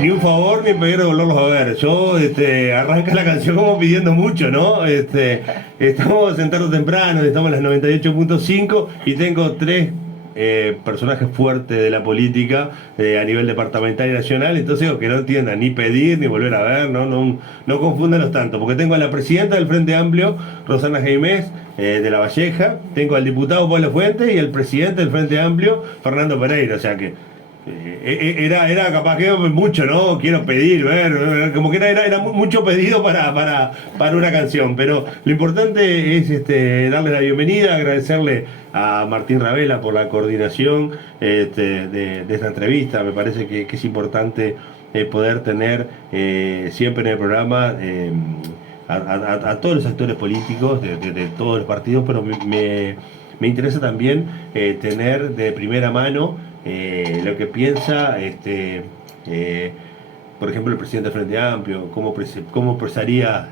Ni un favor ni pedir de volverlos a ver. Yo arranca la canción como pidiendo mucho, ¿no? Estamos en tarde o temprano, estamos en las 98.5 y tengo tres personajes fuertes de la política a nivel departamental y nacional, entonces digo, que no entiendan ni pedir ni volver a ver, no confúndanlos tanto, porque tengo a la presidenta del Frente Amplio, Rosana Jaimez, de La Valleja, tengo al diputado Pablo Fuentes y el presidente del Frente Amplio, Fernando Pereira, o sea que era capaz que mucho, ¿no? Quiero pedir, ver, como que era mucho pedido para una canción, pero lo importante es darle la bienvenida, agradecerle a Martín Ravela por la coordinación de esta entrevista. Me parece que es importante poder tener siempre en el programa a todos los actores políticos de todos los partidos, pero me interesa también tener de primera mano lo que piensa, por ejemplo, el presidente del Frente Amplio, cómo expresaría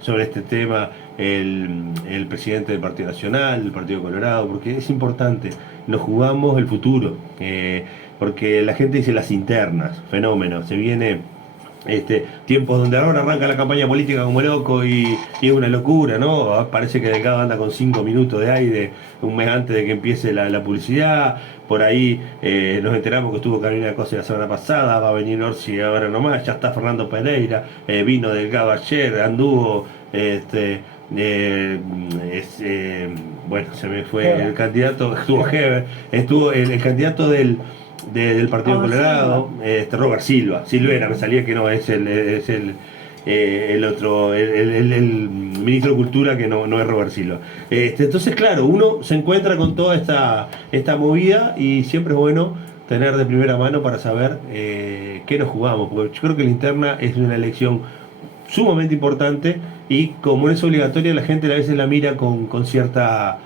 sobre este tema el presidente del Partido Nacional, del Partido Colorado, porque es importante, nos jugamos el futuro, porque la gente dice las internas, fenómeno, se viene tiempos donde ahora arranca la campaña política como loco y es una locura, ¿no? Parece que Delgado anda con 5 minutos de aire un mes antes de que empiece la publicidad. Por ahí nos enteramos que estuvo Carolina Cosa la semana pasada, va a venir Orsi ahora nomás, ya está Fernando Pereira, vino Delgado ayer, anduvo, bueno, se me fue el candidato, estuvo Heber, estuvo el candidato del Partido Colorado, Robert Silvera, me salía que no, es el otro, el ministro de Cultura que no es Robert Silva. Entonces, claro, uno se encuentra con toda esta movida y siempre es bueno tener de primera mano para saber qué nos jugamos, porque yo creo que la interna es una elección sumamente importante y como es obligatoria, la gente a veces la mira con cierta,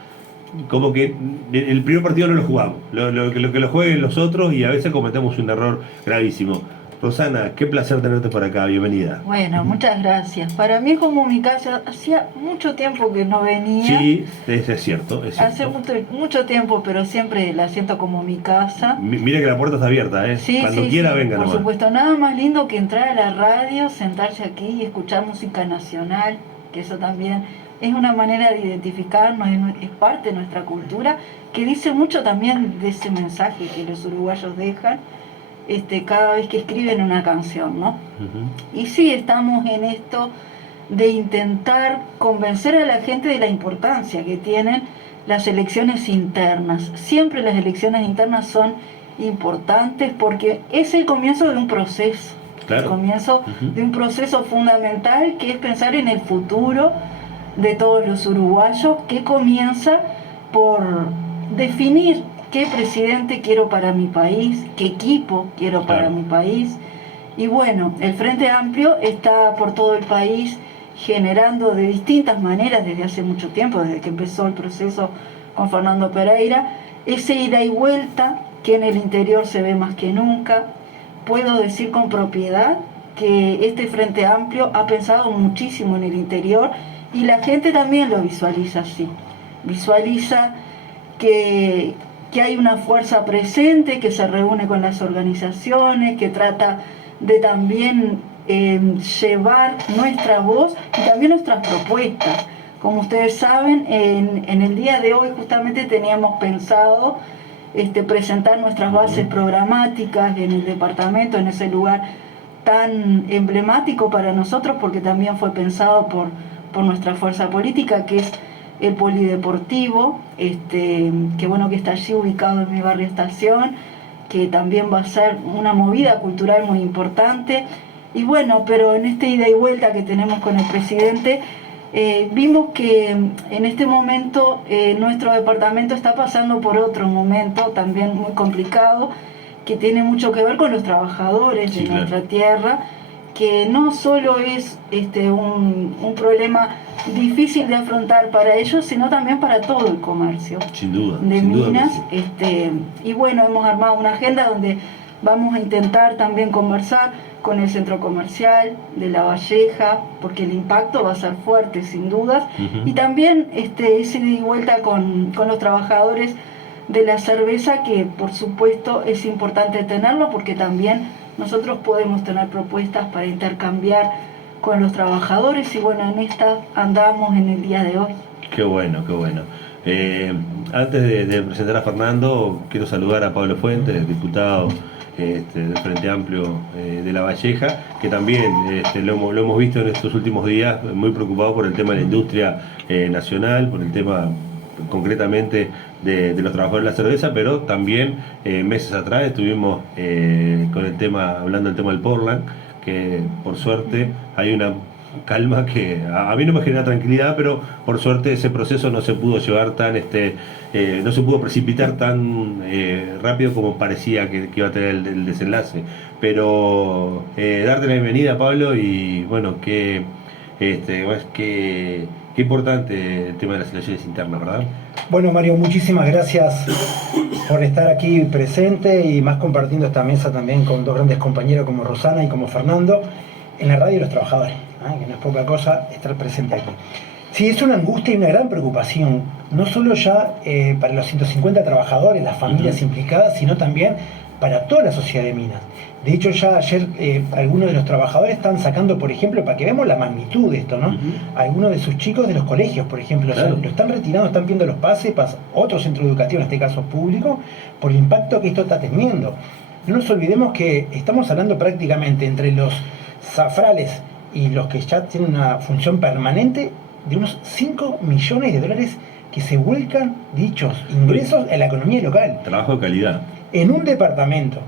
como que el primer partido no lo jugamos, lo que lo jueguen los otros y a veces cometemos un error gravísimo. Rosana, qué placer tenerte por acá, bienvenida. Bueno, muchas gracias. Para mí como mi casa, hacía mucho tiempo que no venía. Sí, es cierto. Hace mucho tiempo, pero siempre la siento como mi casa. Mira que la puerta está abierta, ¿eh? Sí, Cuando sí, quiera sí, venga por nomás. supuesto, nada más lindo que entrar a la radio, sentarse aquí y escuchar música nacional, que eso también es una manera de identificarnos, es parte de nuestra cultura, que dice mucho también de ese mensaje que los uruguayos dejan cada vez que escriben una canción, ¿no? Uh-huh. Y sí, estamos en esto de intentar convencer a la gente de la importancia que tienen las elecciones internas. Siempre las elecciones internas son importantes porque es el comienzo de un proceso, claro. El comienzo uh-huh. de un proceso fundamental que es pensar en el futuro de todos los uruguayos, que comienza por definir qué presidente quiero para mi país, qué equipo quiero para mi país. Y bueno, el Frente Amplio está por todo el país generando de distintas maneras desde hace mucho tiempo, desde que empezó el proceso con Fernando Pereira, ese ida y vuelta que en el interior se ve más que nunca. Puedo decir con propiedad que este Frente Amplio ha pensado muchísimo en el interior y la gente también lo visualiza así. Visualiza que hay una fuerza presente, que se reúne con las organizaciones, que trata de también llevar nuestra voz y también nuestras propuestas. Como ustedes saben, en el día de hoy justamente teníamos pensado presentar nuestras bases programáticas en el departamento, en ese lugar tan emblemático para nosotros, porque también fue pensado por nuestra fuerza política, que es el polideportivo, que bueno que está allí ubicado en mi barrio Estación, que también va a ser una movida cultural muy importante. Y bueno, pero en esta ida y vuelta que tenemos con el presidente, vimos que en este momento nuestro departamento está pasando por otro momento también muy complicado, que tiene mucho que ver con los trabajadores de nuestra tierra, que no solo es un problema difícil de afrontar para ellos, sino también para todo el comercio. Sin duda. De sin minas. Duda Y bueno, hemos armado una agenda donde vamos a intentar también conversar con el centro comercial de La Valleja, porque el impacto va a ser fuerte, sin dudas. Uh-huh. Y también ese ida y vuelta con los trabajadores de la cerveza, que por supuesto es importante tenerlo, porque también nosotros podemos tener propuestas para intercambiar con los trabajadores, y bueno, en esta andamos en el día de hoy. Qué bueno, qué bueno. Antes de presentar a Fernando, quiero saludar a Pablo Fuentes, diputado del Frente Amplio de La Valleja, que también lo hemos visto en estos últimos días muy preocupado por el tema de la industria nacional, por el tema concretamente de los trabajadores de la cerveza, pero también meses atrás estuvimos hablando del tema del Portland, que por suerte hay una calma que a mí no me genera tranquilidad, pero por suerte ese proceso no se pudo llevar no se pudo precipitar tan rápido como parecía que iba a tener el desenlace. Pero darte la bienvenida, Pablo, y bueno, qué importante el tema de las elecciones internas, ¿verdad? Bueno, Mario, muchísimas gracias por estar aquí presente y más compartiendo esta mesa también con dos grandes compañeros como Rosana y como Fernando en la radio de los trabajadores, que no es poca cosa estar presente aquí. Sí, es una angustia y una gran preocupación, no solo ya para los 150 trabajadores, las familias implicadas, sino también para toda la sociedad de minas. De hecho, ya ayer algunos de los trabajadores están sacando, por ejemplo, para que veamos la magnitud de esto, ¿no? Algunos de sus chicos de los colegios, por ejemplo, claro, lo están retirando, están viendo los pases para otro centro educativo, en este caso público, por el impacto que esto está teniendo. No nos olvidemos que estamos hablando prácticamente entre los zafrales y los que ya tienen una función permanente de unos 5 millones de dólares que se vuelcan dichos ingresos en la economía local. Trabajo de calidad. En un departamento,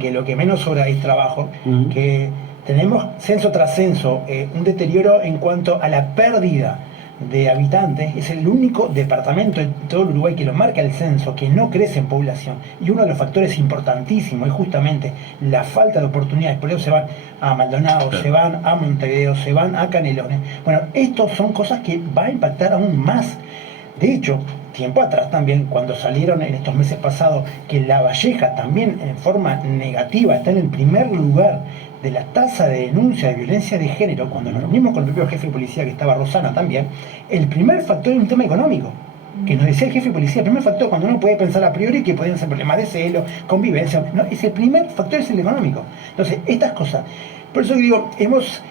que lo que menos sobra es trabajo, que tenemos censo tras censo, un deterioro en cuanto a la pérdida de habitantes, es el único departamento en todo el Uruguay que lo marca el censo, que no crece en población, y uno de los factores importantísimos es justamente la falta de oportunidades. Por eso se van a Maldonado, claro, se van a Montevideo, se van a Canelones. Bueno, estos son cosas que va a impactar aún más. De hecho, tiempo atrás también, cuando salieron en estos meses pasados que La Valleja también en forma negativa está en el primer lugar de la tasa de denuncia de violencia de género, cuando nos reunimos con el propio jefe de policía, que estaba Rosana también, el primer factor es un tema económico, que nos decía el jefe de policía. El primer factor, cuando uno puede pensar a priori que pueden ser problemas de celo, convivencia, no, es el primer factor, es el económico. Entonces, estas cosas, por eso digo, hemos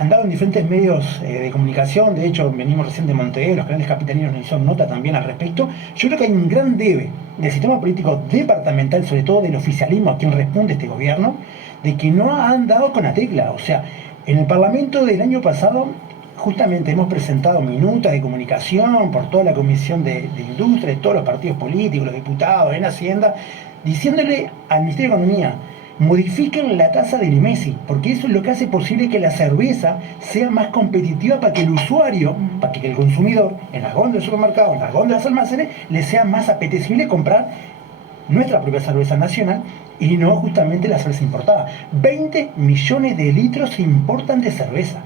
andado en diferentes medios de comunicación. De hecho, venimos recién de Montevideo, los canales capitalinos nos hicieron nota también al respecto. Yo creo que hay un gran debe del sistema político departamental, sobre todo del oficialismo a quien responde este gobierno, de que no han dado con la tecla. O sea, en el Parlamento del año pasado justamente hemos presentado minutas de comunicación por toda la Comisión de Industria, de todos los partidos políticos, los diputados, en Hacienda, diciéndole al Ministerio de Economía: modifiquen la tasa del IMESI, porque eso es lo que hace posible que la cerveza sea más competitiva para que el usuario, para que el consumidor, en las góndolas del supermercado, en las góndolas de los almacenes, le sea más apetecible comprar nuestra propia cerveza nacional y no justamente la cerveza importada. 20 millones de litros se importan de cerveza.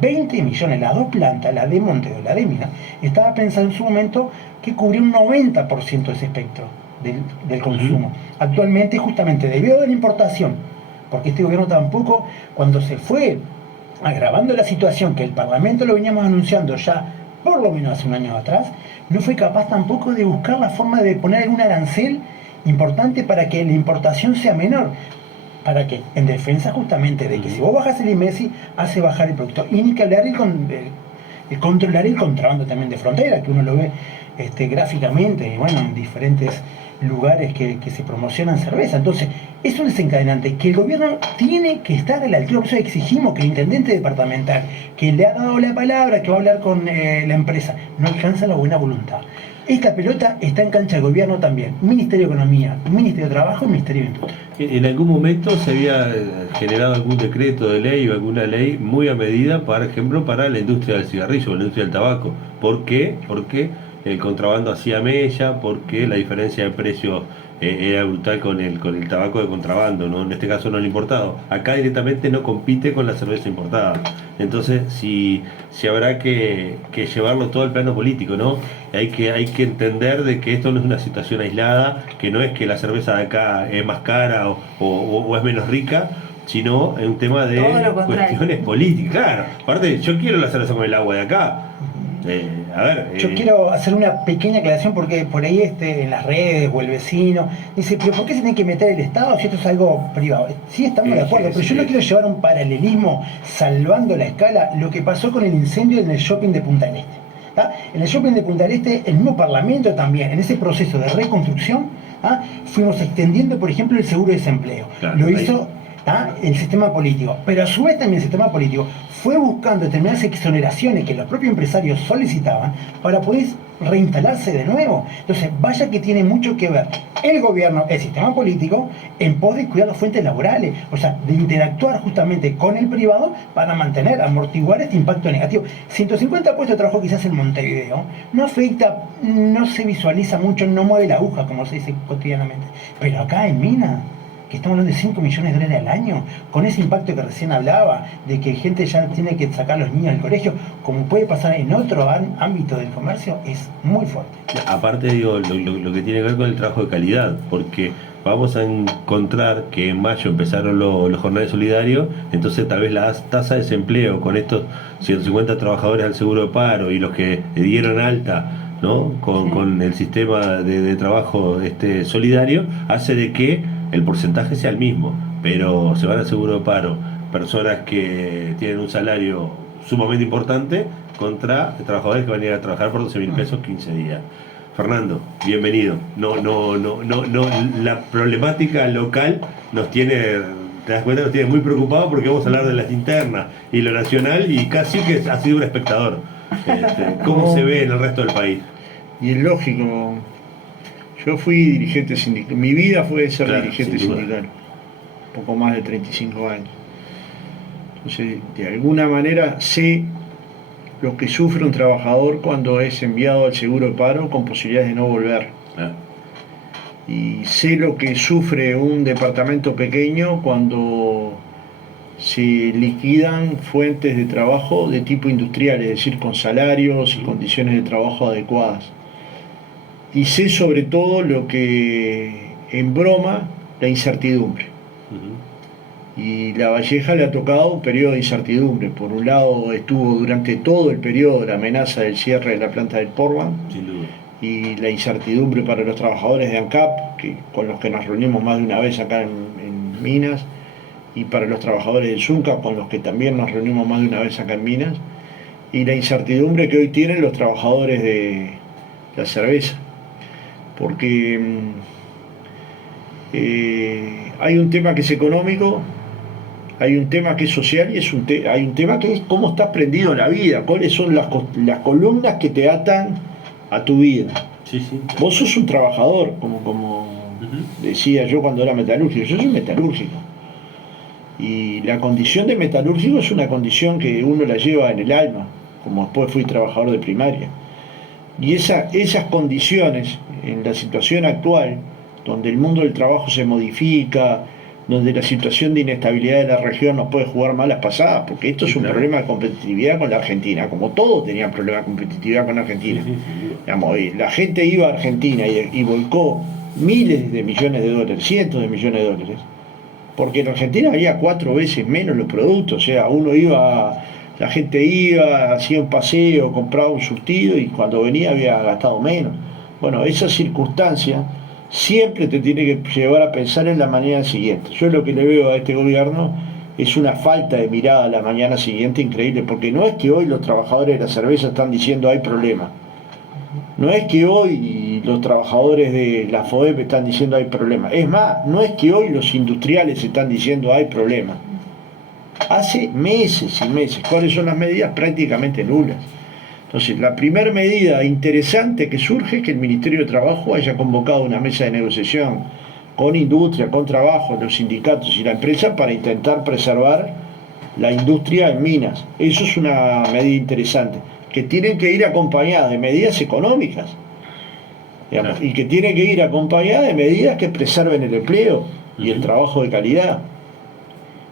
20 millones, las dos plantas, la de Montevideo y la de Minas, estaba pensando en su momento que cubría un 90% de ese espectro del consumo. Actualmente, justamente debido a la importación, porque este gobierno tampoco, cuando se fue agravando la situación, que el Parlamento lo veníamos anunciando ya por lo menos hace un año atrás, no fue capaz tampoco de buscar la forma de poner algún arancel importante para que la importación sea menor. ¿Para qué? En defensa justamente de que si vos bajas el IMESI, hace bajar el producto. Y ni que hablar el controlar el contrabando también de frontera, que uno lo ve gráficamente, bueno, en diferentes lugares que se promocionan cerveza. Entonces, es un desencadenante que el gobierno tiene que estar a la altura. Por eso exigimos que el intendente departamental, que le ha dado la palabra, que va a hablar con la empresa, no alcanza la buena voluntad. Esta pelota está en cancha del gobierno también. Ministerio de Economía, Ministerio de Trabajo y Ministerio de Industria. ¿En algún momento se había generado algún decreto de ley o alguna ley muy a medida, por ejemplo, para la industria del cigarrillo o la industria del tabaco? ¿Por qué? Porque el contrabando hacía mella, porque la diferencia de precios era brutal con el tabaco de contrabando, ¿no? En este caso no el importado. Acá directamente no compite con la cerveza importada. Entonces, si habrá que llevarlo todo al plano político, ¿no? Hay que entender de que esto no es una situación aislada, que no es que la cerveza de acá es más cara o es menos rica, sino es un tema de Todo lo contrario. cuestiones políticas. Claro, aparte, yo quiero la cerveza con el agua de acá. A ver. Yo quiero hacer una pequeña aclaración porque por ahí en las redes o el vecino dice, pero ¿por qué se tiene que meter el Estado si esto es algo privado? Sí, estamos de acuerdo, pero yo no quiero llevar un paralelismo salvando la escala lo que pasó con el incendio en el shopping de Punta del Este. ¿Ah? En el shopping de Punta del Este, el mismo Parlamento también, en ese proceso de reconstrucción, ¿ah? Fuimos extendiendo, por ejemplo, el seguro de desempleo. Claro, lo hizo el sistema político, pero a su vez también el sistema político fue buscando determinadas exoneraciones que los propios empresarios solicitaban para poder reinstalarse de nuevo. Entonces, vaya que tiene mucho que ver el gobierno, el sistema político, en pos de cuidar las fuentes laborales, o sea, de interactuar justamente con el privado para mantener, amortiguar este impacto negativo. 150 puestos de trabajo quizás en Montevideo no afecta, no se visualiza mucho, no mueve la aguja, como se dice cotidianamente, pero acá en Minas, que estamos hablando de 5 millones de dólares al año, con ese impacto que recién hablaba, de que gente ya tiene que sacar a los niños del colegio, como puede pasar en otro ámbito del comercio, es muy fuerte. Aparte, digo, lo que tiene que ver con el trabajo de calidad, porque vamos a encontrar que en mayo empezaron los jornales solidarios, entonces tal vez la tasa de desempleo con estos 150 trabajadores al seguro de paro y los que dieron alta, ¿no? Con el sistema de trabajo solidario, hace de que el porcentaje sea el mismo, pero se van al seguro de paro personas que tienen un salario sumamente importante contra trabajadores que van a ir a trabajar por 12.000 pesos 15 días. Fernando, bienvenido. No, la problemática local nos tiene, te das cuenta, nos tiene muy preocupados porque vamos a hablar de las internas y lo nacional y casi que ha sido un espectador. ¿Cómo se ve en el resto del país? Y es lógico. Yo fui dirigente sindical, mi vida fue ser dirigente sindical, poco más de 35 años. Entonces, de alguna manera sé lo que sufre un trabajador cuando es enviado al seguro de paro con posibilidades de no volver. Y sé lo que sufre un departamento pequeño cuando se liquidan fuentes de trabajo de tipo industrial, es decir, con salarios y condiciones de trabajo adecuadas. Y sé sobre todo lo que embroma la incertidumbre. Y La Valleja le ha tocado un periodo de incertidumbre. Por un lado estuvo durante todo el periodo la amenaza del cierre de la planta del Portland y la incertidumbre para los trabajadores de ANCAP, con los que nos reunimos más de una vez acá en Minas, y para los trabajadores del Zunca, con los que también nos reunimos más de una vez acá en Minas, y la incertidumbre que hoy tienen los trabajadores de la cerveza. Porque hay un tema que es económico, hay un tema que es social y hay un tema que es cómo estás prendido en la vida, cuáles son las columnas que te atan a tu vida. Sí. Vos sos un trabajador, como decía yo cuando era metalúrgico, yo soy metalúrgico. Y la condición de metalúrgico es una condición que uno la lleva en el alma, como después fui trabajador de primaria. Y esas condiciones, en la situación actual, donde el mundo del trabajo se modifica, donde la situación de inestabilidad de la región nos puede jugar malas pasadas, porque esto es un problema de competitividad con la Argentina, como todos tenían problemas de competitividad con la Argentina. Digamos, la gente iba a Argentina y volcó miles de millones de dólares, cientos de millones de dólares, porque en Argentina había 4 veces menos los productos, o sea, la gente iba, hacía un paseo, compraba un surtido y cuando venía había gastado menos. Bueno, esa circunstancia siempre te tiene que llevar a pensar en la mañana siguiente. Yo lo que le veo a este gobierno es una falta de mirada a la mañana siguiente increíble, porque no es que hoy los trabajadores de la cerveza están diciendo hay problema. No es que hoy los trabajadores de la FOEP están diciendo hay problema. Es más, no es que hoy los industriales están diciendo hay problema. Hace meses y meses. ¿Cuáles son las medidas? Prácticamente nulas. Entonces, la primera medida interesante que surge es que el Ministerio de Trabajo haya convocado una mesa de negociación con industria, con trabajo, los sindicatos y la empresa para intentar preservar la industria en Minas. Eso es una medida interesante, que tienen que ir acompañadas de medidas económicas. digamos, Claro. y que tiene que ir acompañada de medidas que preserven el empleo y el Ujú. trabajo de calidad.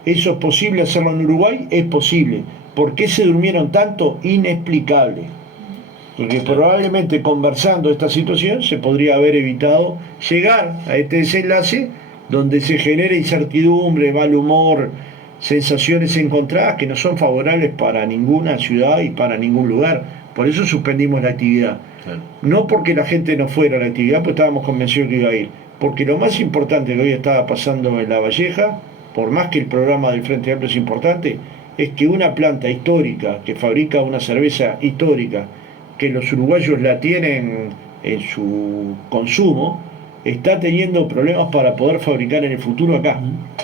¿Eso es posible hacerlo en Uruguay? Es posible. ¿Por qué se durmieron tanto? Inexplicable. Porque Claro. probablemente conversando esta situación se podría haber evitado llegar a este desenlace donde se genera incertidumbre, mal humor, sensaciones encontradas que no son favorables para ninguna ciudad y para ningún lugar. Por eso suspendimos la actividad. Claro. No porque la gente no fuera a la actividad, pues estábamos convencidos que iba a ir. Porque lo más importante que hoy estaba pasando en La Valleja, por más que el programa del Frente Amplio es importante, es que una planta histórica que fabrica una cerveza histórica, que los uruguayos la tienen en su consumo, está teniendo problemas para poder fabricar en el futuro acá,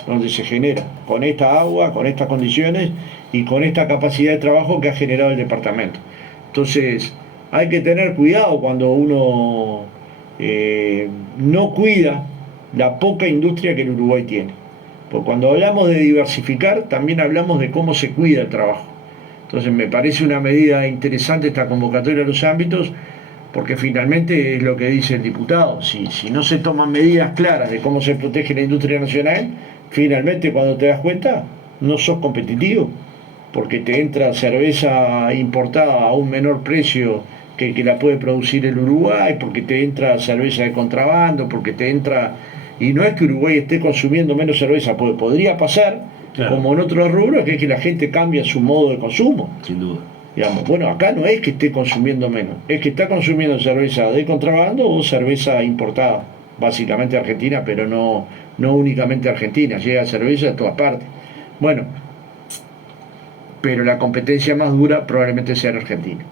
donde se genera, con esta agua, con estas condiciones y con esta capacidad de trabajo que ha generado el departamento. Entonces, hay que tener cuidado cuando uno no cuida la poca industria que el Uruguay tiene. Porque cuando hablamos de diversificar, también hablamos de cómo se cuida el trabajo. Entonces me parece una medida interesante esta convocatoria a los ámbitos, porque finalmente es lo que dice el diputado. Si no se toman medidas claras de cómo se protege la industria nacional, finalmente cuando te das cuenta, no sos competitivo, porque te entra cerveza importada a un menor precio que el que la puede producir el Uruguay, porque te entra cerveza de contrabando, porque te entra... Y no es que Uruguay esté consumiendo menos cerveza, porque podría pasar, Claro. como en otros rubros, que es que la gente cambia su modo de consumo. Sin duda. Digamos, bueno, acá no es que esté consumiendo menos, es que está consumiendo cerveza de contrabando o cerveza importada, básicamente argentina, pero no únicamente argentina, llega cerveza de todas partes. Bueno, pero la competencia más dura probablemente sea en Argentina.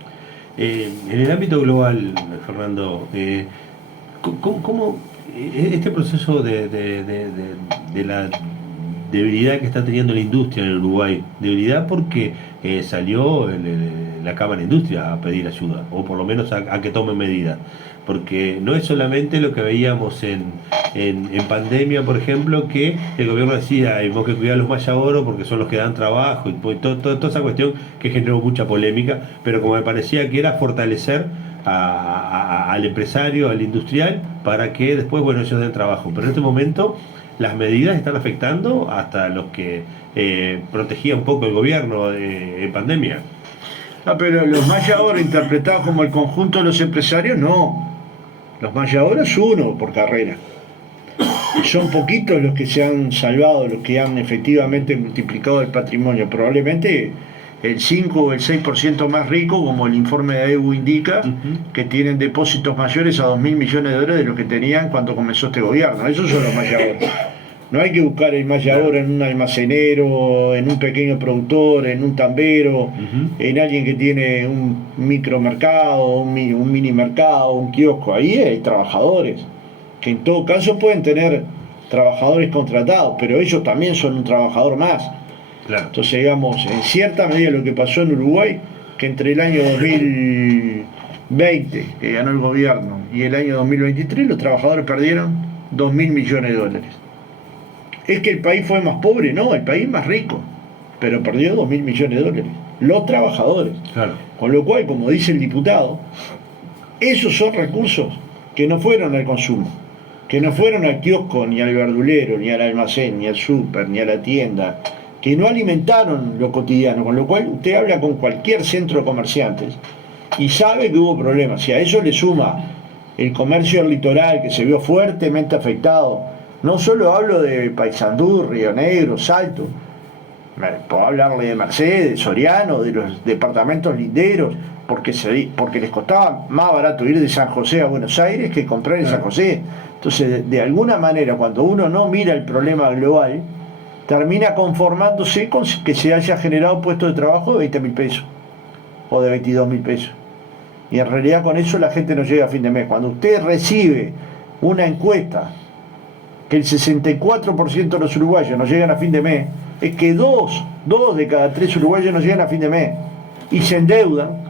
En el ámbito global, Fernando, ¿cómo este proceso de la debilidad que está teniendo la industria en el Uruguay? Debilidad porque salió la Cámara de Industria a pedir ayuda, o por lo menos a que tomen medidas. Porque no es solamente lo que veíamos en pandemia, por ejemplo, que el gobierno decía, tenemos que cuidar a los maya oro porque son los que dan trabajo, y pues, toda esa cuestión que generó mucha polémica, pero como me parecía que era fortalecer al empresario, al industrial, para que después, bueno, ellos den trabajo. Pero en este momento las medidas están afectando hasta los que protegía un poco el gobierno en pandemia. Ah, pero los maya oro interpretados como el conjunto de los empresarios, no. Los maya oro es uno por carrera. Y son poquitos los que se han salvado, los que han efectivamente multiplicado el patrimonio. Probablemente el 5 o el 6% más rico, como el informe de EBU indica, que tienen depósitos mayores a 2.000 millones de dólares de lo que tenían cuando comenzó este gobierno. Esos son los maya oro. No hay que buscar el maya oro en un almacenero, en un pequeño productor, en un tambero, en alguien que tiene un micromercado, un mini mercado, un kiosco. Ahí hay trabajadores, que en todo caso pueden tener trabajadores contratados, pero ellos también son un trabajador más. Claro. Entonces, digamos, en cierta medida lo que pasó en Uruguay, que entre el año 2020, que ganó el gobierno, y el año 2023, los trabajadores perdieron 2.000 millones de dólares. ¿Es que el país fue más pobre? No, el país más rico, pero perdió 2.000 millones de dólares. Los trabajadores. Claro. Con lo cual, como dice el diputado, esos son recursos que no fueron al consumo, que no fueron al kiosco, ni al verdulero, ni al almacén, ni al súper, ni a la tienda, que no alimentaron lo cotidiano. Con lo cual, usted habla con cualquier centro de comerciantes y sabe que hubo problemas. Si a eso le suma el comercio del litoral, que se vio fuertemente afectado, no solo hablo de Paysandú, Río Negro, Salto, puedo hablarle de Mercedes, Soriano, de los departamentos linderos, porque les costaba más barato ir de San José a Buenos Aires que comprar en San José. Entonces, de alguna manera, cuando uno no mira el problema global, termina conformándose con que se haya generado puestos de trabajo de 20.000 pesos o de 22.000 pesos. Y en realidad con eso la gente no llega a fin de mes. Cuando usted recibe una encuesta que el 64% de los uruguayos no llegan a fin de mes, es que dos de cada 3 uruguayos no llegan a fin de mes y se endeudan.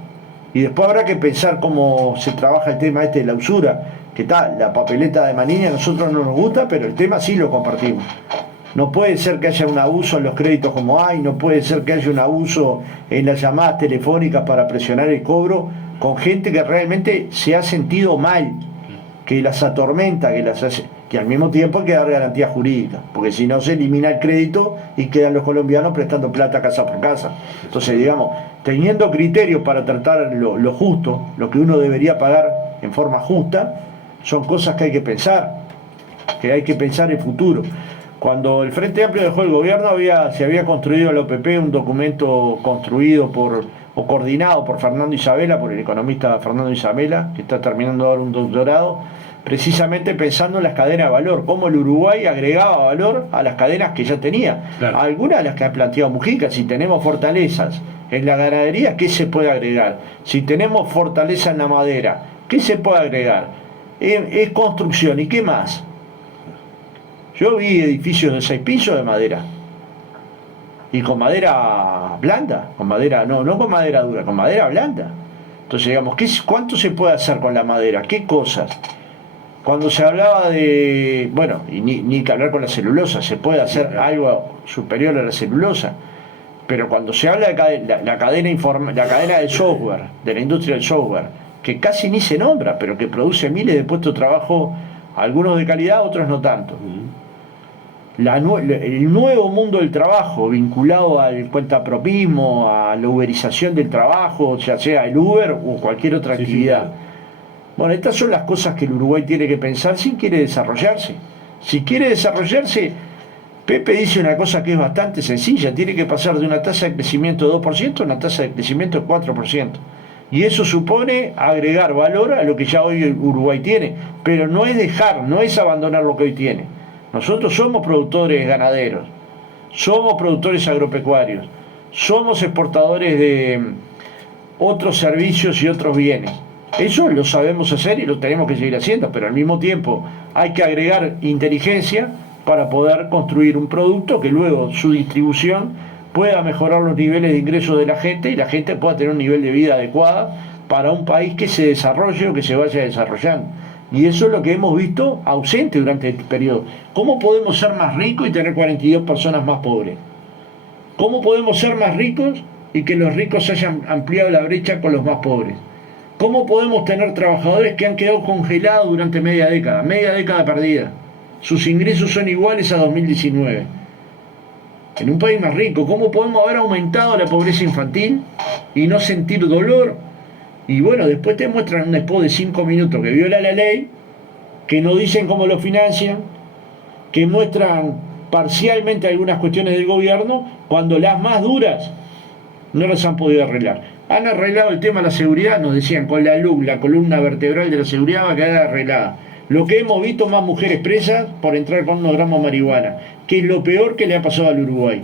Y después habrá que pensar cómo se trabaja el tema de la usura, que tal, la papeleta de Manini a nosotros no nos gusta, pero el tema sí lo compartimos. No puede ser que haya un abuso en los créditos como hay, no puede ser que haya un abuso en las llamadas telefónicas para presionar el cobro con gente que realmente se ha sentido mal que las atormenta, que las hace, que al mismo tiempo hay que dar garantía jurídica, porque si no se elimina el crédito y quedan los colombianos prestando plata casa por casa. Entonces, digamos, teniendo criterios para tratar lo justo, lo que uno debería pagar en forma justa, son cosas que hay que pensar en futuro. Cuando el Frente Amplio dejó el gobierno, se había construido la OPP, un documento construido o coordinado por Fernando Isabela, por el economista Fernando Isabela, que está terminando ahora un doctorado, precisamente pensando en las cadenas de valor, cómo el Uruguay agregaba valor a las cadenas que ya tenía. Claro. Algunas de las que ha planteado Mujica, si tenemos fortalezas en la ganadería, ¿qué se puede agregar? Si tenemos fortaleza en la madera, ¿qué se puede agregar? Es construcción, ¿y qué más? Yo vi edificios de 6 pisos de madera. Y con madera blanda, no con madera dura, con madera blanda. Entonces, digamos, ¿cuánto se puede hacer con la madera? ¿Qué cosas? Cuando se hablaba de, bueno, y ni que hablar con la celulosa, se puede hacer algo superior a la celulosa. Pero cuando se habla de la cadena del software, de la industria del software, que casi ni se nombra, pero que produce miles de puestos de trabajo, algunos de calidad, otros no tanto. El nuevo mundo del trabajo vinculado al cuentapropismo, a la uberización del trabajo, ya sea el Uber o cualquier otra actividad. Bueno, estas son las cosas que el Uruguay tiene que pensar si quiere desarrollarse. Si quiere desarrollarse, Pepe dice una cosa que es bastante sencilla: tiene que pasar de una tasa de crecimiento de 2% a una tasa de crecimiento de 4%. Y eso supone agregar valor a lo que ya hoy Uruguay tiene, pero no es abandonar lo que hoy tiene. Nosotros somos productores ganaderos, somos productores agropecuarios, somos exportadores de otros servicios y otros bienes. Eso lo sabemos hacer y lo tenemos que seguir haciendo, pero al mismo tiempo hay que agregar inteligencia para poder construir un producto que luego su distribución pueda mejorar los niveles de ingresos de la gente y la gente pueda tener un nivel de vida adecuado para un país que se desarrolle o que se vaya desarrollando. Y eso es lo que hemos visto ausente durante este periodo. ¿Cómo podemos ser más ricos y tener 42 personas más pobres? ¿Cómo podemos ser más ricos y que los ricos hayan ampliado la brecha con los más pobres? ¿Cómo podemos tener trabajadores que han quedado congelados durante media década perdida? Sus ingresos son iguales a 2019. En un país más rico, ¿cómo podemos haber aumentado la pobreza infantil y no sentir dolor? Y bueno, después te muestran un spot de 5 minutos que viola la ley, que no dicen cómo lo financian, que muestran parcialmente algunas cuestiones del gobierno, cuando las más duras no las han podido arreglar. Han arreglado el tema de la seguridad, nos decían, con la LUC, la columna vertebral de la seguridad, va a quedar arreglada. Lo que hemos visto, más mujeres presas por entrar con unos gramos de marihuana, que es lo peor que le ha pasado al Uruguay.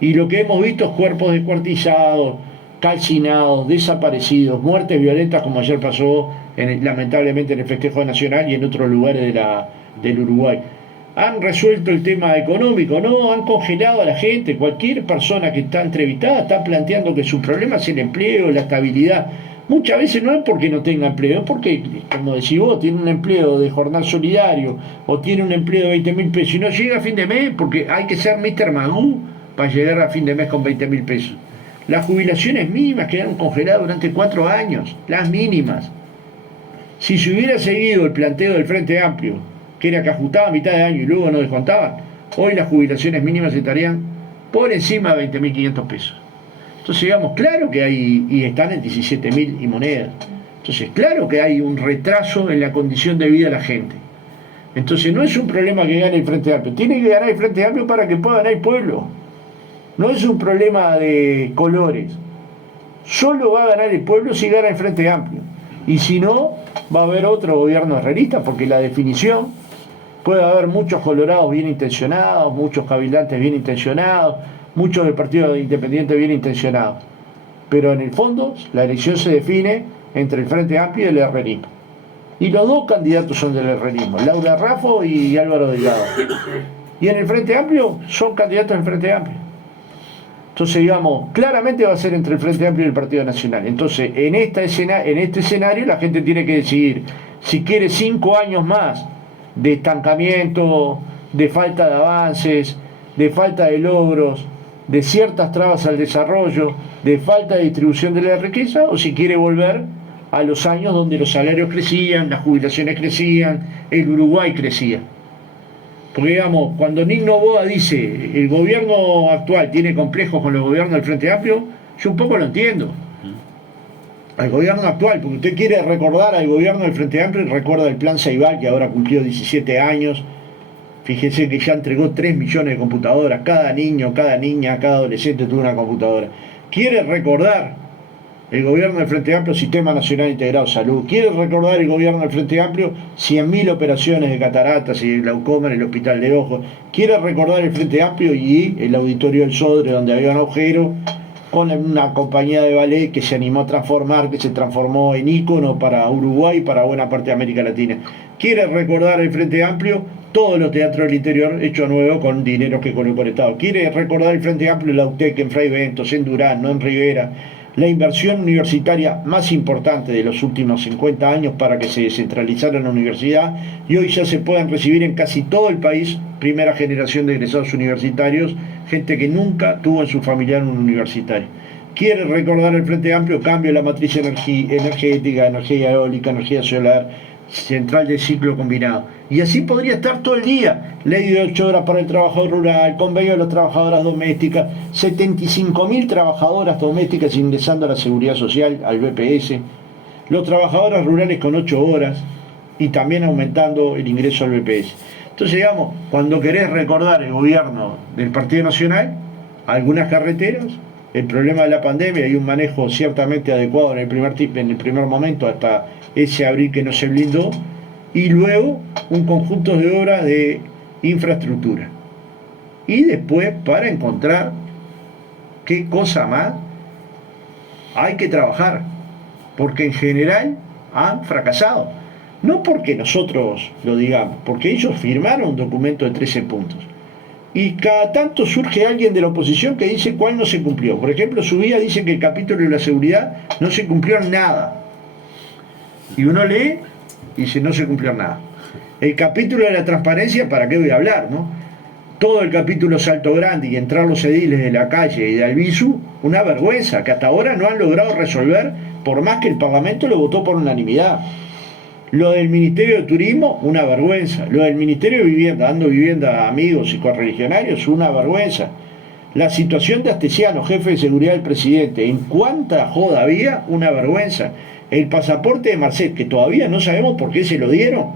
Y lo que hemos visto es cuerpos descuartizados, calcinados, desaparecidos, muertes violentas, como ayer pasó lamentablemente en el festejo nacional y en otros lugares del Uruguay. Han resuelto el tema económico, no, han congelado a la gente. Cualquier persona que está entrevistada está planteando que su problema es el empleo, la estabilidad. Muchas veces no es porque no tenga empleo, es porque, como decís vos, tiene un empleo de jornal solidario o tiene un empleo de 20.000 pesos y no llega a fin de mes porque hay que ser Mr. Magoo para llegar a fin de mes con 20.000 pesos. Las jubilaciones mínimas quedaron congeladas durante 4 años, las mínimas. Si se hubiera seguido el planteo del Frente Amplio, que era que ajustaba a mitad de año y luego no descontaban, hoy las jubilaciones mínimas estarían por encima de 20.500 pesos. Entonces, digamos, claro que hay, y están en 17.000 y monedas. Entonces, claro que hay un retraso en la condición de vida de la gente. Entonces, no es un problema que gane el Frente Amplio, tiene que ganar el Frente Amplio para que pueda ganar el pueblo. No es un problema de colores. Solo va a ganar el pueblo si gana el Frente Amplio. Y si no, va a haber otro gobierno herrerista, porque la definición, puede haber muchos colorados bien intencionados, muchos cabildantes bien intencionados, muchos del Partido Independiente bien intencionados. Pero en el fondo, la elección se define entre el Frente Amplio y el herrerismo. Y los dos candidatos son del herrerismo, Laura Raffo y Álvaro Delgado. Y en el Frente Amplio son candidatos del Frente Amplio. Entonces, digamos, claramente va a ser entre el Frente Amplio y el Partido Nacional. Entonces, en este escenario la gente tiene que decidir si quiere 5 años más de estancamiento, de falta de avances, de falta de logros, de ciertas trabas al desarrollo, de falta de distribución de la riqueza, o si quiere volver a los años donde los salarios crecían, las jubilaciones crecían, el Uruguay crecía. Porque digamos, cuando Nick Noboa dice el gobierno actual tiene complejos con los gobiernos del Frente Amplio, yo un poco lo entiendo. Al gobierno actual, porque usted quiere recordar al gobierno del Frente Amplio y recuerda el plan Ceibal, que ahora cumplió 17 años. Fíjese que ya entregó 3 millones de computadoras. Cada niño, cada niña, cada adolescente tuvo una computadora. Quiere recordar el gobierno del Frente Amplio Sistema Nacional Integrado de Salud. Quiere recordar el gobierno del Frente Amplio 100.000 operaciones de cataratas y de glaucoma en el Hospital de Ojos. Quiere recordar el Frente Amplio y el auditorio del Sodre, donde había un agujero, con una compañía de ballet que se animó a transformar, que se transformó en ícono para Uruguay y para buena parte de América Latina. Quiere recordar el Frente Amplio todos los teatros del interior hechos nuevo con dinero que colocó el Estado. Quiere recordar el Frente Amplio, la UTEC en Fray Bentos, en Durán, no en Rivera. La inversión universitaria más importante de los últimos 50 años para que se descentralizara la universidad y hoy ya se pueden recibir en casi todo el país primera generación de egresados universitarios, gente que nunca tuvo en su familiar un universitario. Quiere recordar el Frente Amplio cambio de la matriz energética, energía eólica, energía solar, central de ciclo combinado. Y así podría estar todo el día. Ley de 8 horas para el trabajador rural, convenio de las trabajadoras domésticas, 75.000 trabajadoras domésticas ingresando a la Seguridad Social, al BPS, los trabajadores rurales con 8 horas y también aumentando el ingreso al BPS. Entonces, digamos, cuando querés recordar el gobierno del Partido Nacional, algunas carreteras, el problema de la pandemia y un manejo ciertamente adecuado en el primer momento hasta ese abril que no se blindó, y luego un conjunto de obras de infraestructura. Y después, para encontrar qué cosa más hay que trabajar, porque en general han fracasado. No porque nosotros lo digamos, porque ellos firmaron un documento de 13 puntos. Y cada tanto surge alguien de la oposición que dice cuál no se cumplió. Por ejemplo, Subía dice que el capítulo de la seguridad no se cumplió nada. Y uno lee y dice no se cumplió nada. El capítulo de la transparencia, ¿para qué voy a hablar, no? Todo el capítulo Salto Grande y entrar los ediles de la calle y de Albizu, una vergüenza que hasta ahora no han logrado resolver, por más que el Parlamento lo votó por unanimidad. Lo del Ministerio de Turismo, una vergüenza. Lo del Ministerio de Vivienda, dando vivienda a amigos y correligionarios, una vergüenza. La situación de Astesiano, jefe de seguridad del presidente, en cuánta joda había, una vergüenza. El pasaporte de Marcet, que todavía no sabemos por qué se lo dieron,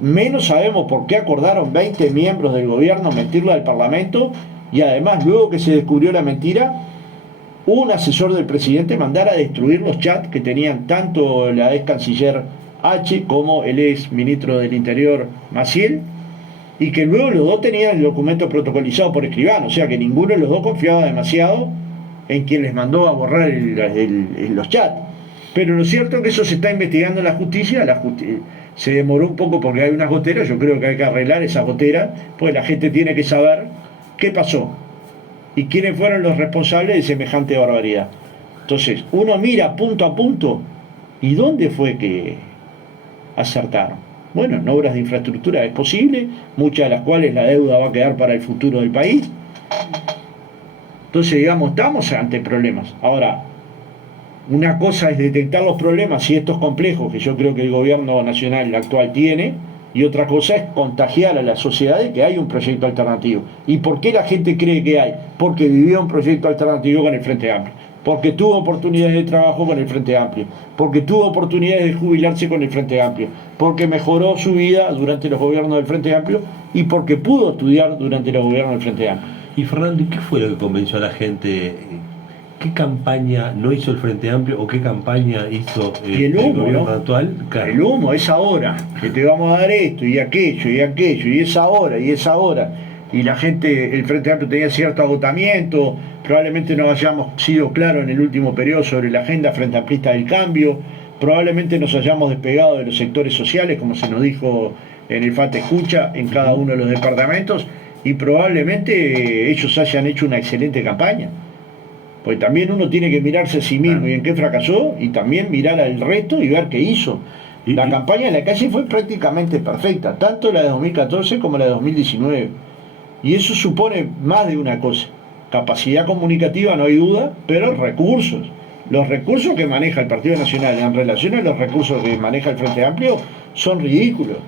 menos sabemos por qué acordaron 20 miembros del gobierno mentirlo al Parlamento, y además, luego que se descubrió la mentira, un asesor del presidente mandara a destruir los chats que tenían tanto la ex canciller H como el ex ministro del Interior Maciel, y que luego los dos tenían el documento protocolizado por Escribano, o sea que ninguno de los dos confiaba demasiado en quien les mandó a borrar los chats. Pero lo cierto es que eso se está investigando en la justicia, se demoró un poco porque hay unas goteras, yo creo que hay que arreglar esas goteras, pues la gente tiene que saber qué pasó y quiénes fueron los responsables de semejante barbaridad. Entonces, uno mira punto a punto y dónde fue que acertaron. Bueno, en obras de infraestructura es posible, muchas de las cuales la deuda va a quedar para el futuro del país. Entonces, digamos, estamos ante problemas. Ahora, una cosa es detectar los problemas y estos complejos que yo creo que el gobierno nacional actual tiene, y otra cosa es contagiar a la sociedad de que hay un proyecto alternativo. ¿Y por qué la gente cree que hay? Porque vivió un proyecto alternativo con el Frente Amplio, porque tuvo oportunidades de trabajo con el Frente Amplio, porque tuvo oportunidades de jubilarse con el Frente Amplio, porque mejoró su vida durante los gobiernos del Frente Amplio y porque pudo estudiar durante los gobiernos del Frente Amplio. Y Fernando, ¿y qué fue lo que convenció a la gente? ¿Qué campaña no hizo el Frente Amplio o qué campaña hizo el gobierno ¿no? actual? Claro. El humo, es ahora, que te vamos a dar esto y aquello y aquello, y es ahora, y es ahora. Y la gente, el Frente Amplio tenía cierto agotamiento, probablemente no hayamos sido claros en el último periodo sobre la agenda frente amplista del cambio, probablemente nos hayamos despegado de los sectores sociales, como se nos dijo en el FAT Escucha, en cada uno de los departamentos, y probablemente ellos hayan hecho una excelente campaña. Pues también uno tiene que mirarse a sí mismo y en qué fracasó, y también mirar al resto y ver qué hizo. La campaña en la calle fue prácticamente perfecta, tanto la de 2014 como la de 2019. Y eso supone más de una cosa. Capacidad comunicativa, no hay duda, pero recursos. Los recursos que maneja el Partido Nacional en relación a los recursos que maneja el Frente Amplio son ridículos.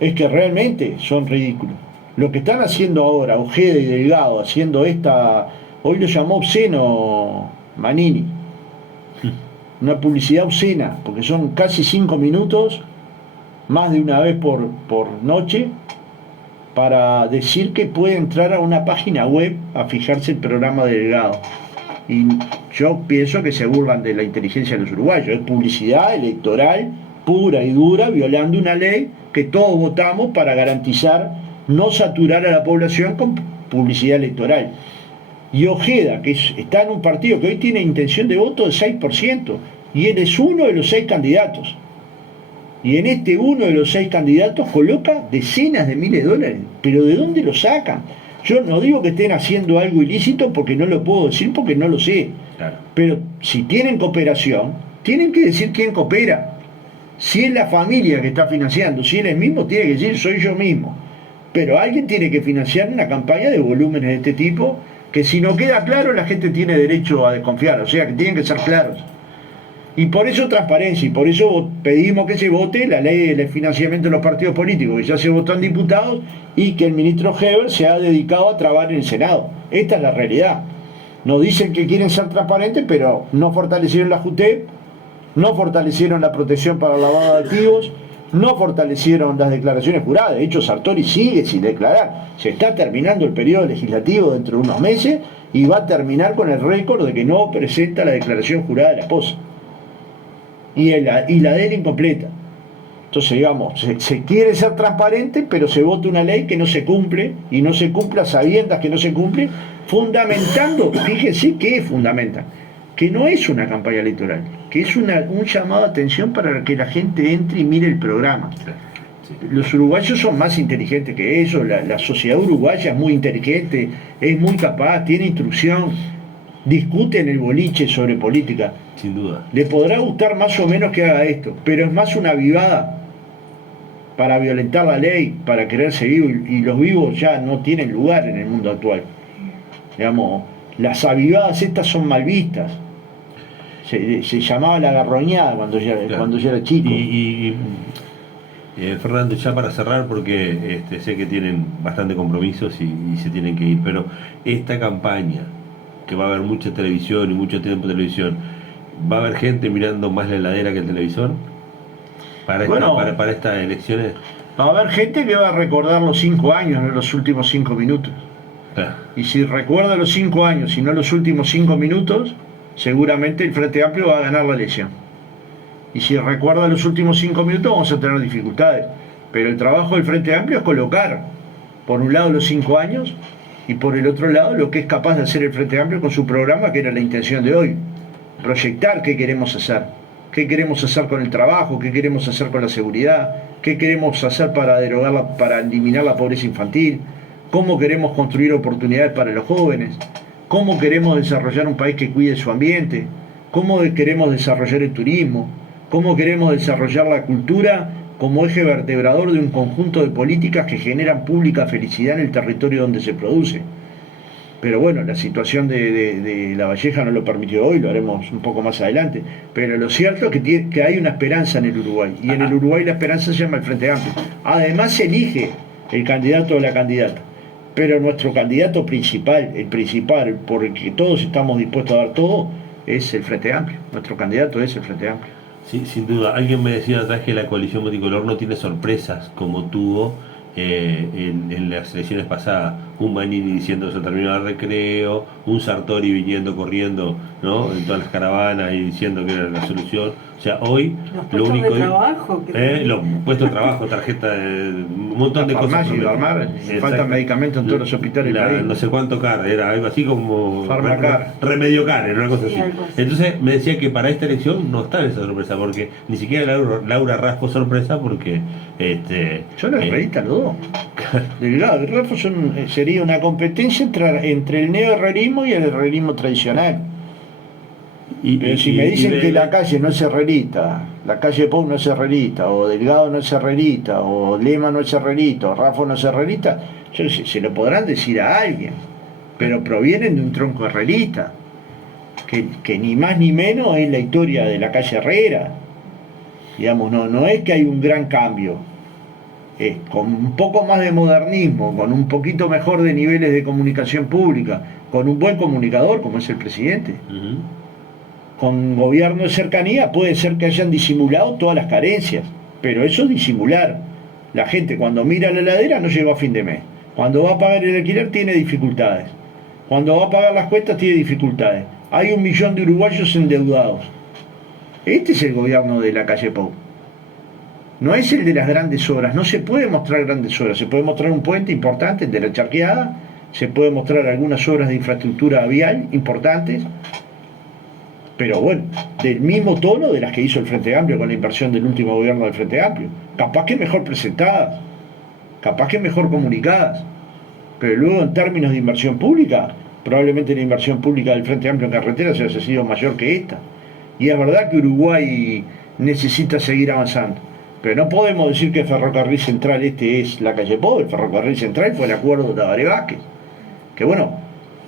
Es que realmente son ridículos. Lo que están haciendo ahora Ojeda y Delgado, haciendo hoy lo llamó obsceno Manini, una publicidad obscena, porque son casi 5 minutos, más de una vez por noche, para decir que puede entrar a una página web a fijarse el programa de Delgado. Y yo pienso que se burlan de la inteligencia de los uruguayos. Es publicidad electoral pura y dura, violando una ley que todos votamos para garantizar no saturar a la población con publicidad electoral. Y Ojeda, que está en un partido que hoy tiene intención de voto del 6%, y él es uno de los 6 candidatos. Y en este uno de los 6 candidatos coloca decenas de miles de dólares. ¿Pero de dónde lo sacan? Yo no digo que estén haciendo algo ilícito porque no lo puedo decir porque no lo sé. Claro. Pero si tienen cooperación, tienen que decir quién coopera. Si es la familia que está financiando, si él es mismo, tiene que decir soy yo mismo. Pero alguien tiene que financiar una campaña de volúmenes de este tipo, que si no queda claro la gente tiene derecho a desconfiar, o sea que tienen que ser claros. Y por eso transparencia, y por eso pedimos que se vote la ley del financiamiento de los partidos políticos, que ya se votó en diputados, y que el ministro Heber se ha dedicado a trabajar en el Senado. Esta es la realidad. Nos dicen que quieren ser transparentes, pero no fortalecieron la JUTEP, no fortalecieron la protección para el lavado de activos, no fortalecieron las declaraciones juradas. De hecho, Sartori sigue sin declarar. Se está terminando el periodo legislativo dentro de unos meses y va a terminar con el récord de que no presenta la declaración jurada de la esposa. Y la de él incompleta. Entonces, digamos, se quiere ser transparente, pero se vota una ley que no se cumple, y no se cumple a sabiendas que no se cumple, fundamentando, fíjense qué fundamentan, que no es una campaña electoral, que es un llamado de atención para que la gente entre y mire el programa. Sí. Los uruguayos son más inteligentes que eso, la sociedad uruguaya es muy inteligente, es muy capaz, tiene instrucción, discute en el boliche sobre política. Sin duda. Le podrá gustar más o menos que haga esto, pero es más una avivada para violentar la ley, para quererse vivo, y los vivos ya no tienen lugar en el mundo actual. Digamos, las avivadas estas son mal vistas. Se llamaba la garroñada cuando yo era chico. Fernando, ya para cerrar, porque sé que tienen bastante compromisos y se tienen que ir, pero esta campaña, que va a haber mucha televisión y mucho tiempo de televisión, ¿va a haber gente mirando más la heladera que el televisor? Para estas elecciones. Va a haber gente que va a recordar los 5 años, no los últimos 5 minutos. Claro. Y si recuerda los 5 años y no los últimos 5 minutos, seguramente el Frente Amplio va a ganar la elección. Y si recuerda los últimos 5 minutos, vamos a tener dificultades. Pero el trabajo del Frente Amplio es colocar, por un lado, los 5 años, y por el otro lado, lo que es capaz de hacer el Frente Amplio con su programa, que era la intención de hoy. Proyectar qué queremos hacer. Qué queremos hacer con el trabajo, qué queremos hacer con la seguridad, qué queremos hacer para eliminar la pobreza infantil, cómo queremos construir oportunidades para los jóvenes, cómo queremos desarrollar un país que cuide su ambiente, cómo queremos desarrollar el turismo, cómo queremos desarrollar la cultura como eje vertebrador de un conjunto de políticas que generan pública felicidad en el territorio donde se produce. Pero bueno, la situación de La Valleja no lo permitió hoy, lo haremos un poco más adelante. Pero lo cierto es que hay una esperanza en el Uruguay, y en el Uruguay la esperanza se llama el Frente Amplio. Además se elige el candidato o la candidata, pero nuestro candidato principal, el principal, por el que todos estamos dispuestos a dar todo, es el Frente Amplio. Nuestro candidato es el Frente Amplio. Sí, sin duda. Alguien me decía atrás que la coalición multicolor no tiene sorpresas como tuvo en las elecciones pasadas. Un Manini diciendo se terminó el recreo, un Sartori viniendo corriendo, ¿no?, en todas las caravanas y diciendo que era la solución. O sea, hoy los lo único de trabajo, los puestos de trabajo, tarjeta, un montón de cosas. Faltan medicamentos en todos los hospitales del país. No sé cuánto car, era algo así como Farmacar. Remedio car, era una cosa Sí, así. algo así. Entonces me decía que para esta elección no está en esa sorpresa, porque ni siquiera Laura raspo sorpresa, porque Yo los herreristas los dos. Delgado y Rafa sería una competencia entre el neoherrerismo y el herrerismo tradicional. Pero si me dicen que la calle no es herrerista, la calle Pou no es herrerista, o Delgado no es herrerista, o Lema no es herrerista, o Rafa no es herrerista, se lo podrán decir a alguien, pero provienen de un tronco herrerista. que ni más ni menos es la historia de la calle Herrera. Digamos, no es que hay un gran cambio. Con un poco más de modernismo, con un poquito mejor de niveles de comunicación pública, con un buen comunicador como es el presidente, con gobierno de cercanía, puede ser que hayan disimulado todas las carencias, pero eso es disimular. La gente cuando mira la heladera no llegó a fin de mes, cuando va a pagar el alquiler tiene dificultades, cuando va a pagar las cuentas tiene dificultades. Hay 1 millón de uruguayos endeudados. Este es el gobierno de la calle Pou. No es el de las grandes obras, no se puede mostrar grandes obras, se puede mostrar un puente importante, el de la Charqueada, se puede mostrar algunas obras de infraestructura vial importantes, pero bueno, del mismo tono de las que hizo el Frente Amplio con la inversión del último gobierno del Frente Amplio. Capaz que mejor presentadas, capaz que mejor comunicadas, pero luego en términos de inversión pública, probablemente la inversión pública del Frente Amplio en carreteras haya sido mayor que esta. Y es verdad que Uruguay necesita seguir avanzando. Pero no podemos decir que el ferrocarril central es la calle Pou. El ferrocarril central fue el acuerdo de Tabaré Vázquez, que bueno,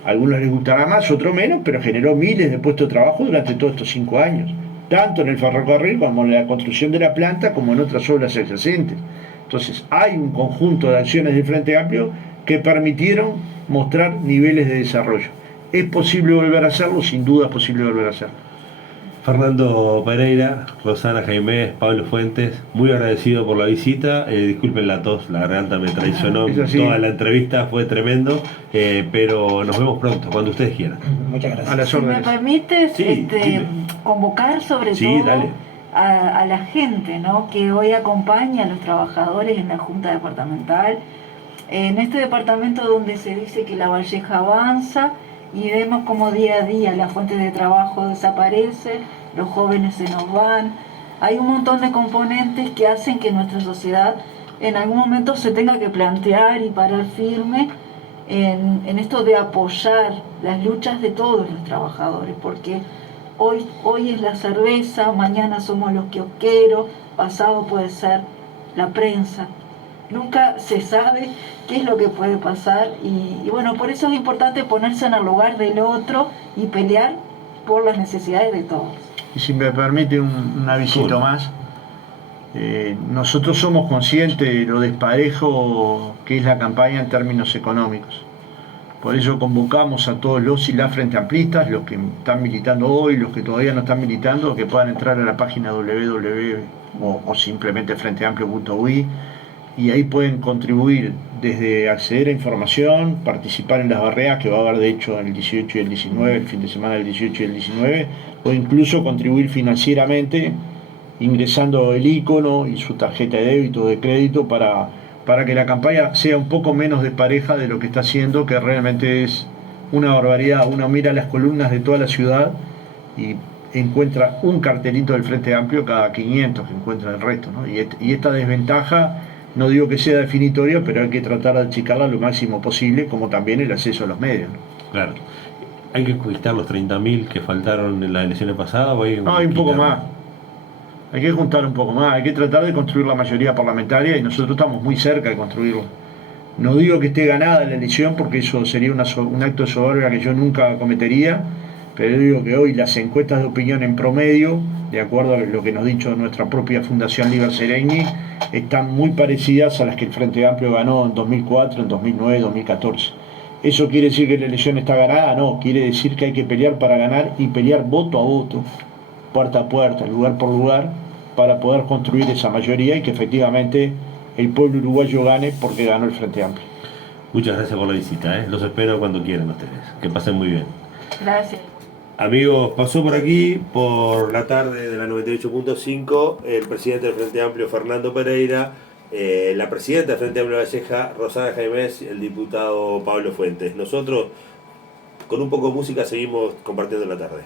a algunos les gustará más, otros menos, pero generó miles de puestos de trabajo durante todos estos 5 años, tanto en el ferrocarril como en la construcción de la planta, como en otras obras adyacentes. Entonces hay un conjunto de acciones del Frente Amplio que permitieron mostrar niveles de desarrollo. ¿Es posible volver a hacerlo? Sin duda es posible volver a hacerlo. Fernando Pereira, Rosana Jaimés, Pablo Fuentes, muy agradecido por la visita. Disculpen la tos, la garganta me traicionó. Toda la entrevista fue tremendo, pero nos vemos pronto, cuando ustedes quieran. Muchas gracias. A las Si me órdenes. permites, Sí, convocar sobre Sí, todo dale. a la gente, ¿no?, que hoy acompaña a los trabajadores en la Junta Departamental, en este departamento donde se dice que la Valleja avanza y vemos como día a día las fuentes de trabajo desaparecen, los jóvenes se nos van. Hay un montón de componentes que hacen que nuestra sociedad en algún momento se tenga que plantear y parar firme en esto de apoyar las luchas de todos los trabajadores, porque hoy es la cerveza, mañana somos los kiosqueros, pasado puede ser la prensa. Nunca se sabe qué es lo que puede pasar y bueno, por eso es importante ponerse en el lugar del otro y pelear por las necesidades de todos. Y si me permite un avisito más, nosotros somos conscientes de lo desparejo que es la campaña en términos económicos. Por eso convocamos a todos los y las frente amplistas, los que están militando hoy, los que todavía no están militando, que puedan entrar a la página www o simplemente frenteamplio.ui y ahí pueden contribuir desde acceder a información, participar en las barreas que va a haber de hecho el 18 y el 19, el fin de semana del 18 y el 19, o incluso contribuir financieramente ingresando el icono y su tarjeta de débito o de crédito para que la campaña sea un poco menos despareja de lo que está haciendo, que realmente es una barbaridad. Uno mira las columnas de toda la ciudad y encuentra un cartelito del Frente Amplio cada 500 que encuentra el resto, ¿no? Y esta desventaja, no digo que sea definitoria, pero hay que tratar de achicarla lo máximo posible, como también el acceso a los medios, ¿no? Claro. ¿Hay que conquistar los 30.000 que faltaron en las elecciones pasadas o hay que No, hay un poco quitar? más. Hay que juntar un poco más, hay que tratar de construir la mayoría parlamentaria y nosotros estamos muy cerca de construirlo. No digo que esté ganada la elección porque eso sería un acto de soberbia que yo nunca cometería, pero digo que hoy las encuestas de opinión en promedio, de acuerdo a lo que nos ha dicho nuestra propia Fundación Liber Seregni, están muy parecidas a las que el Frente Amplio ganó en 2004, en 2009, 2014. ¿Eso quiere decir que la elección está ganada? No, quiere decir que hay que pelear para ganar y pelear voto a voto, puerta a puerta, lugar por lugar, para poder construir esa mayoría y que efectivamente el pueblo uruguayo gane porque ganó el Frente Amplio. Muchas gracias por la visita, ¿eh? Los espero cuando quieran ustedes. Que pasen muy bien. Gracias. Amigos, pasó por aquí, por la tarde de la 98.5, el presidente del Frente Amplio, Fernando Pereira, la presidenta del Frente Amplio Valleja, Rosana Jaimés, el diputado Pablo Fuentes. Nosotros, con un poco de música, seguimos compartiendo la tarde.